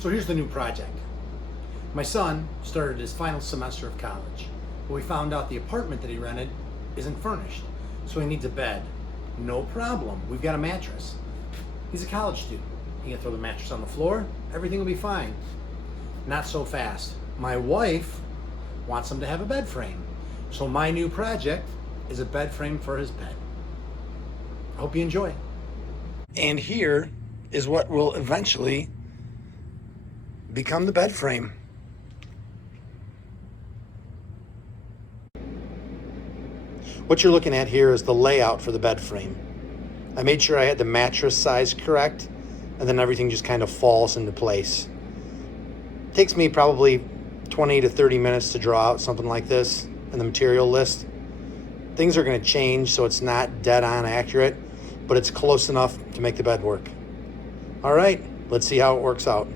So here's the new project. My son started his final semester of college, but we found out the apartment that he rented isn't furnished, so he needs a bed. No problem, we've got a mattress. He's a college student. He can throw the mattress on the floor, everything will be fine. Not so fast. My wife wants him to have a bed frame. So my new project is a bed frame for his bed. I hope you enjoy. And here is what will eventually become the bed frame. What you're looking at here is the layout for the bed frame. I made sure I had the mattress size correct, and then everything just kind of falls into place. It takes me probably 20 to 30 minutes to draw out something like this in the material list. Things are going to change, so it's not dead on accurate, but it's close enough to make the bed work. All right, let's see how it works out.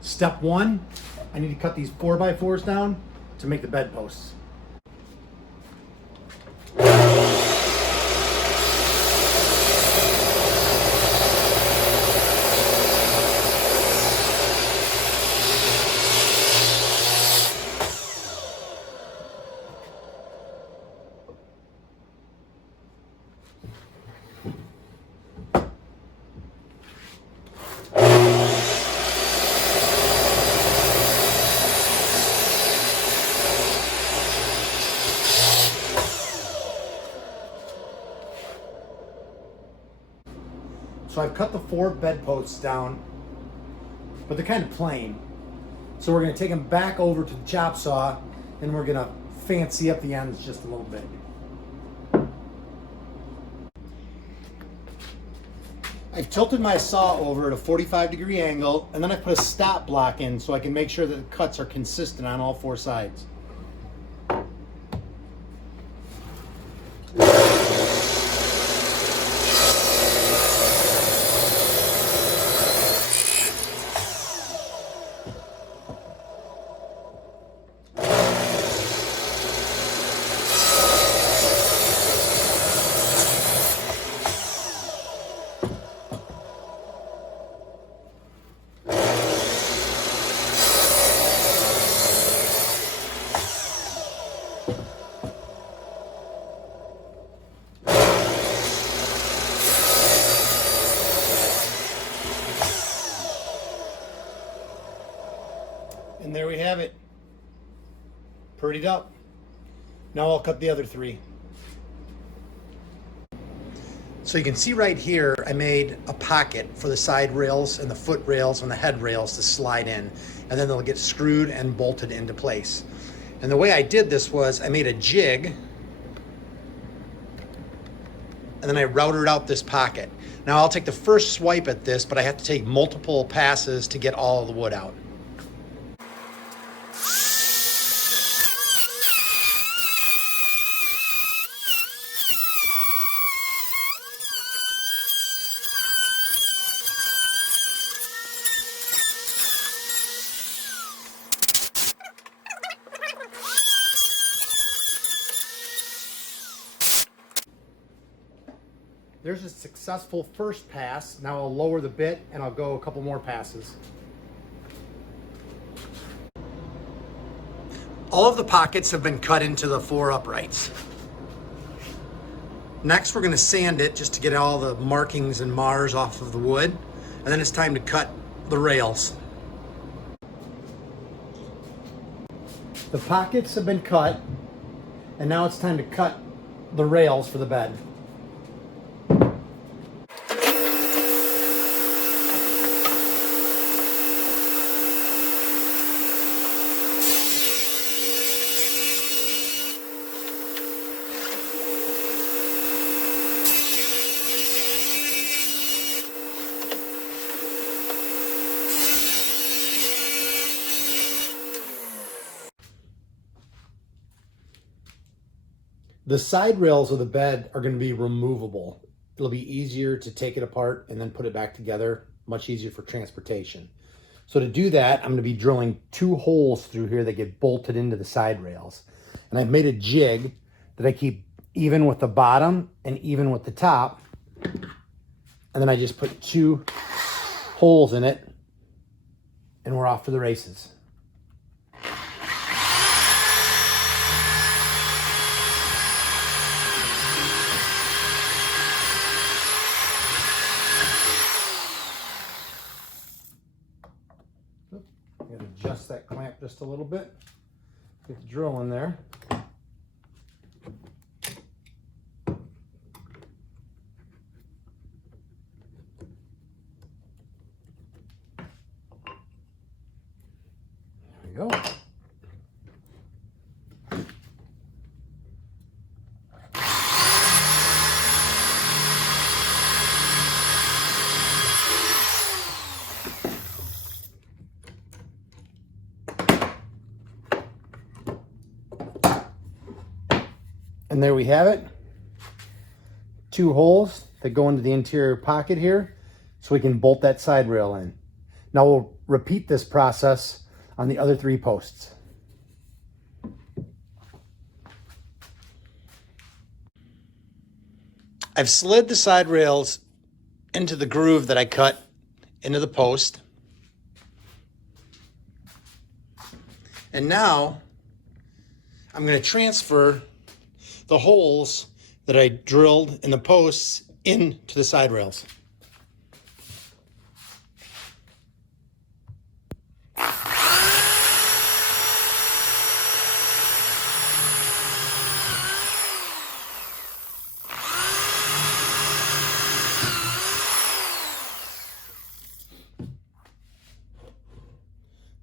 Step one, I need to cut these 4x4s down to make the bed posts. So I've cut the 4 bed posts down, but they're kind of plain. So we're gonna take them back over to the chop saw and we're gonna fancy up the ends just a little bit. I've tilted my saw over at a 45-degree angle, and then I put a stop block in so I can make sure that the cuts are consistent on all 4 sides. And there we have it, prettied up. Now I'll cut the other 3. So you can see right here, I made a pocket for the side rails and the foot rails and the head rails to slide in, and then they'll get screwed and bolted into place. And the way I did this was I made a jig, and then I routed out this pocket. Now I'll take the first swipe at this, but I have to take multiple passes to get all of the wood out. There's a successful first pass. Now I'll lower the bit and I'll go a couple more passes. All of the pockets have been cut into the 4 uprights. Next, we're going to sand it just to get all the markings and mars off of the wood. And then it's time to cut the rails. The pockets have been cut, and now it's time to cut the rails for the bed. The side rails of the bed are going to be removable. It'll be easier to take it apart and then put it back together, much easier for transportation. So to do that, I'm going to be drilling 2 holes through here that get bolted into the side rails. And I've made a jig that I keep even with the bottom and even with the top. And then I just put 2 holes in it and we're off for the races. I'm going to adjust that clamp just a little bit. Get the drill in there. There we go. And there we have it. 2 holes that go into the interior pocket here so we can bolt that side rail in. Now we'll repeat this process on the other 3 posts. I've slid the side rails into the groove that I cut into the post. And now I'm going to transfer the holes that I drilled in the posts into the side rails.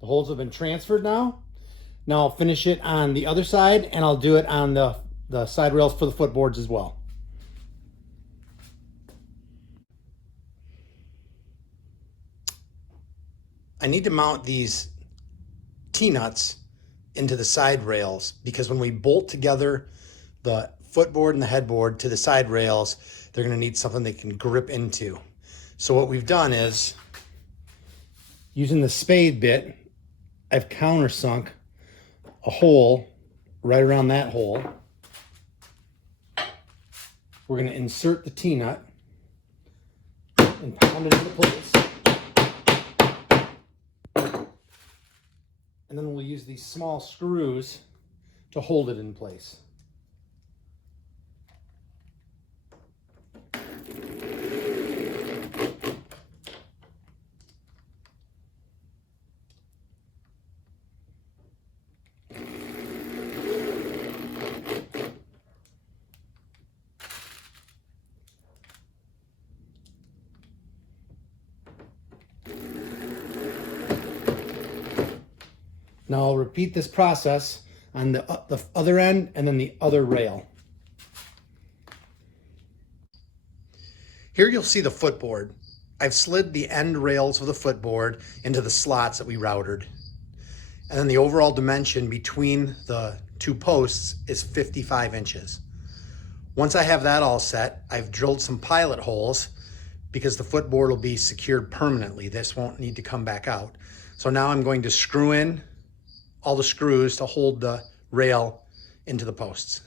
The holes have been transferred now. Now I'll finish it on the other side, and I'll do it on the side rails for the footboards as well. I need to mount these T-nuts into the side rails because when we bolt together the footboard and the headboard to the side rails, they're going to need something they can grip into. So what we've done is, using the spade bit, I've countersunk a hole right around that hole. We're going to insert the T-nut and pound it into place. And then we'll use these small screws to hold it in place. Now I'll repeat this process on the other end and then the other rail. Here you'll see the footboard. I've slid the end rails of the footboard into the slots that we routed. And then the overall dimension between the 2 posts is 55 inches. Once I have that all set, I've drilled some pilot holes because the footboard will be secured permanently. This won't need to come back out. So now I'm going to screw in all the screws to hold the rail into the posts.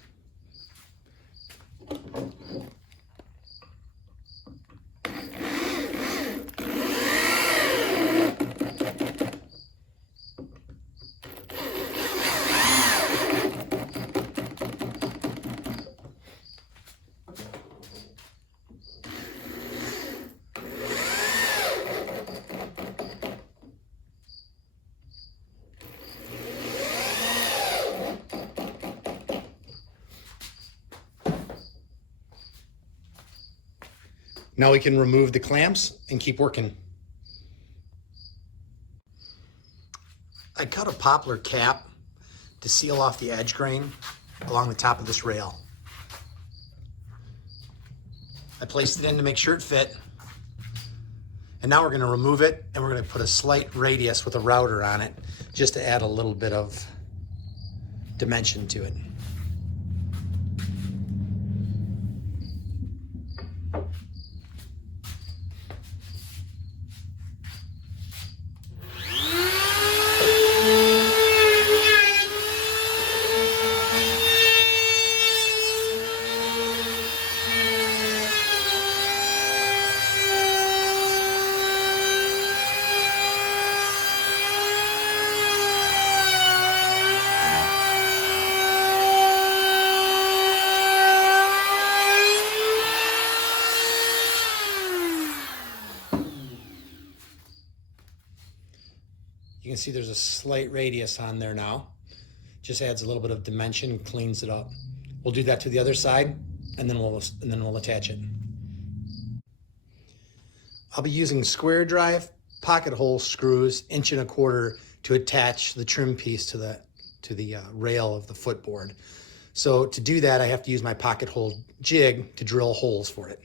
Now we can remove the clamps and keep working. I cut a poplar cap to seal off the edge grain along the top of this rail. I placed it in to make sure it fit. And now we're going to remove it and we're going to put a slight radius with a router on it just to add a little bit of dimension to it. You can see there's a slight radius on there now. Just adds a little bit of dimension, cleans it up. We'll do that to the other side, and then we'll attach it. I'll be using square drive pocket hole screws, 1.25 inches, to attach the trim piece to the rail of the footboard. So to do that, I have to use my pocket hole jig to drill holes for it.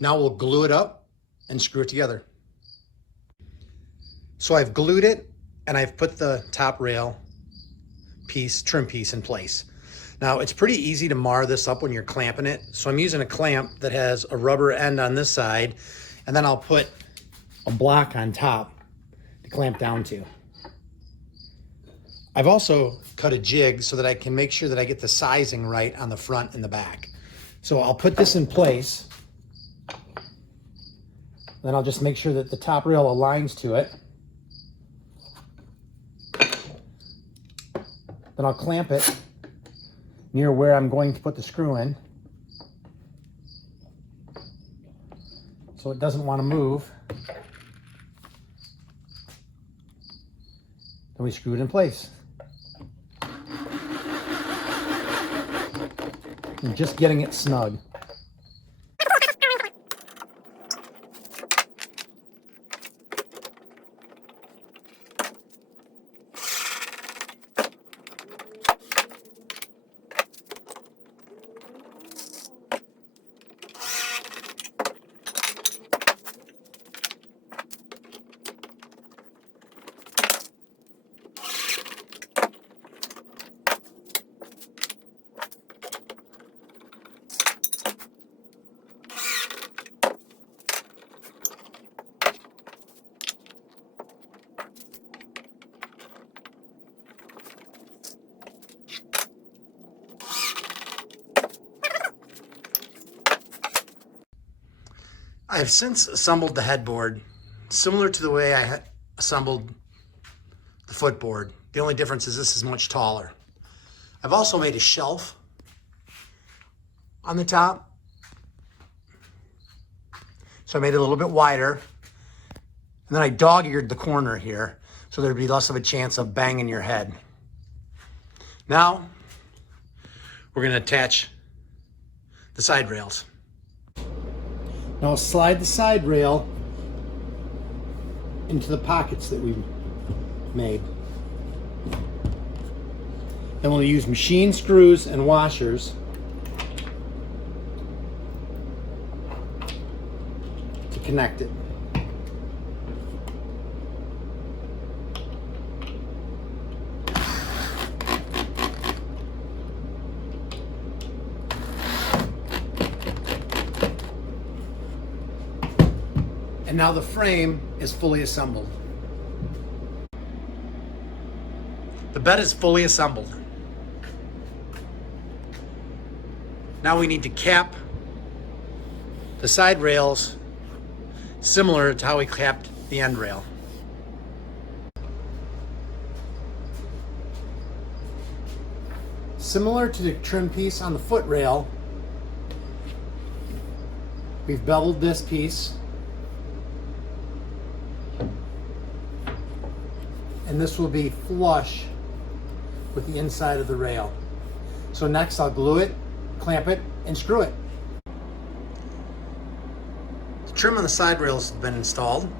Now we'll glue it up and screw it together. So I've glued it and I've put the top rail piece, trim piece in place. Now it's pretty easy to mar this up when you're clamping it. So I'm using a clamp that has a rubber end on this side, and then I'll put a block on top to clamp down to. I've also cut a jig so that I can make sure that I get the sizing right on the front and the back. So I'll put this in place. Then I'll just make sure that the top rail aligns to it. Then I'll clamp it near where I'm going to put the screw in, so it doesn't want to move. Then we screw it in place. And just getting it snug. I have since assembled the headboard similar to the way I assembled the footboard. The only difference is this is much taller. I've also made a shelf on the top. So I made it a little bit wider. And then I dog-eared the corner here so there'd be less of a chance of banging your head. Now, we're going to attach the side rails. Now slide the side rail into the pockets that we made. Then we'll use machine screws and washers to connect it. And now the frame is fully assembled. The bed is fully assembled. Now we need to cap the side rails similar to how we capped the end rail. Similar to the trim piece on the foot rail, we've beveled this piece. And this will be flush with the inside of the rail. So next I'll glue it, clamp it, and screw it. The trim on the side rails has been installed.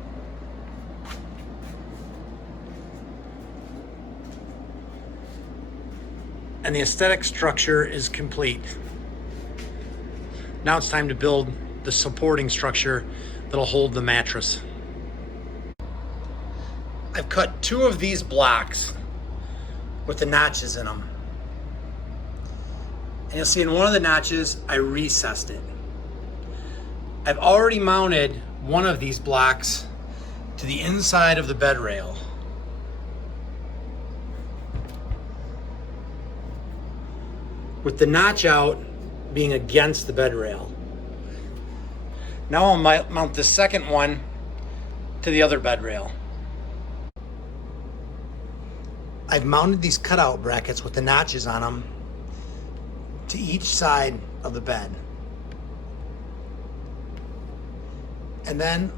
And the aesthetic structure is complete. Now it's time to build the supporting structure that'll hold the mattress. I've cut 2 of these blocks with the notches in them. And you'll see in one of the notches, I recessed it. I've already mounted one of these blocks to the inside of the bed rail. With the notch out being against the bed rail. Now I'll mount the second one to the other bed rail. I've mounted these cutout brackets with the notches on them to each side of the bed. And then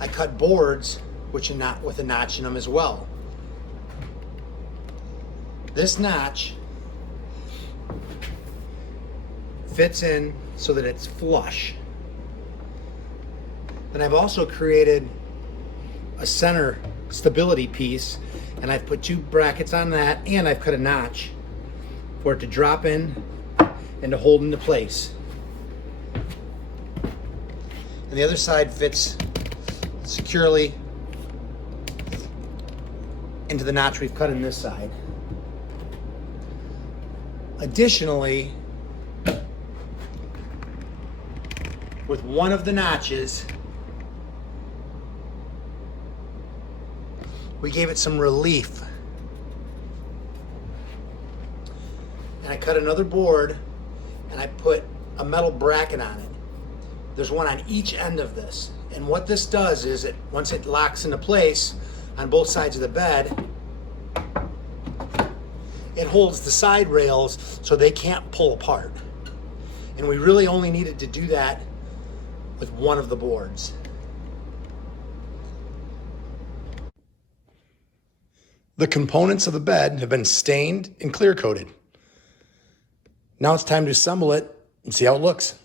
I cut boards with a notch in them as well. This notch fits in so that it's flush. Then I've also created a center stability piece, and I've put 2 brackets on that, and I've cut a notch for it to drop in and to hold into place. And the other side fits securely into the notch we've cut in this side. Additionally, with one of the notches, we gave it some relief. And I cut another board and I put a metal bracket on it. There's one on each end of this. And what this does is once it locks into place on both sides of the bed, it holds the side rails so they can't pull apart. And we really only needed to do that with one of the boards. The components of the bed have been stained and clear coated. Now it's time to assemble it and see how it looks.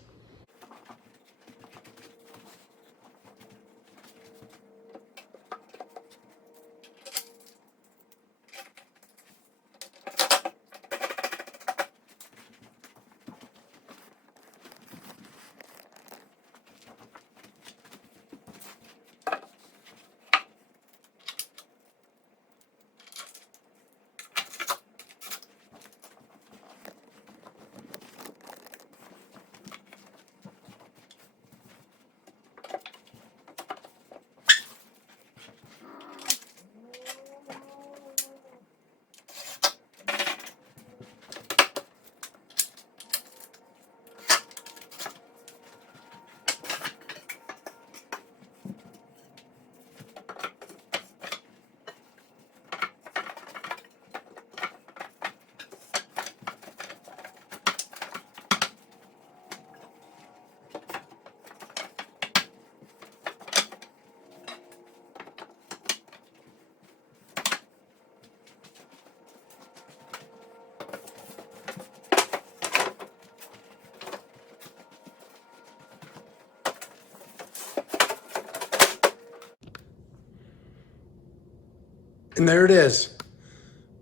And there it is.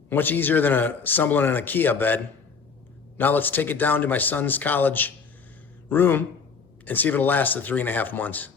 Much easier than assembling an IKEA bed. Now let's take it down to my son's college room and see if it'll last the 3.5 months.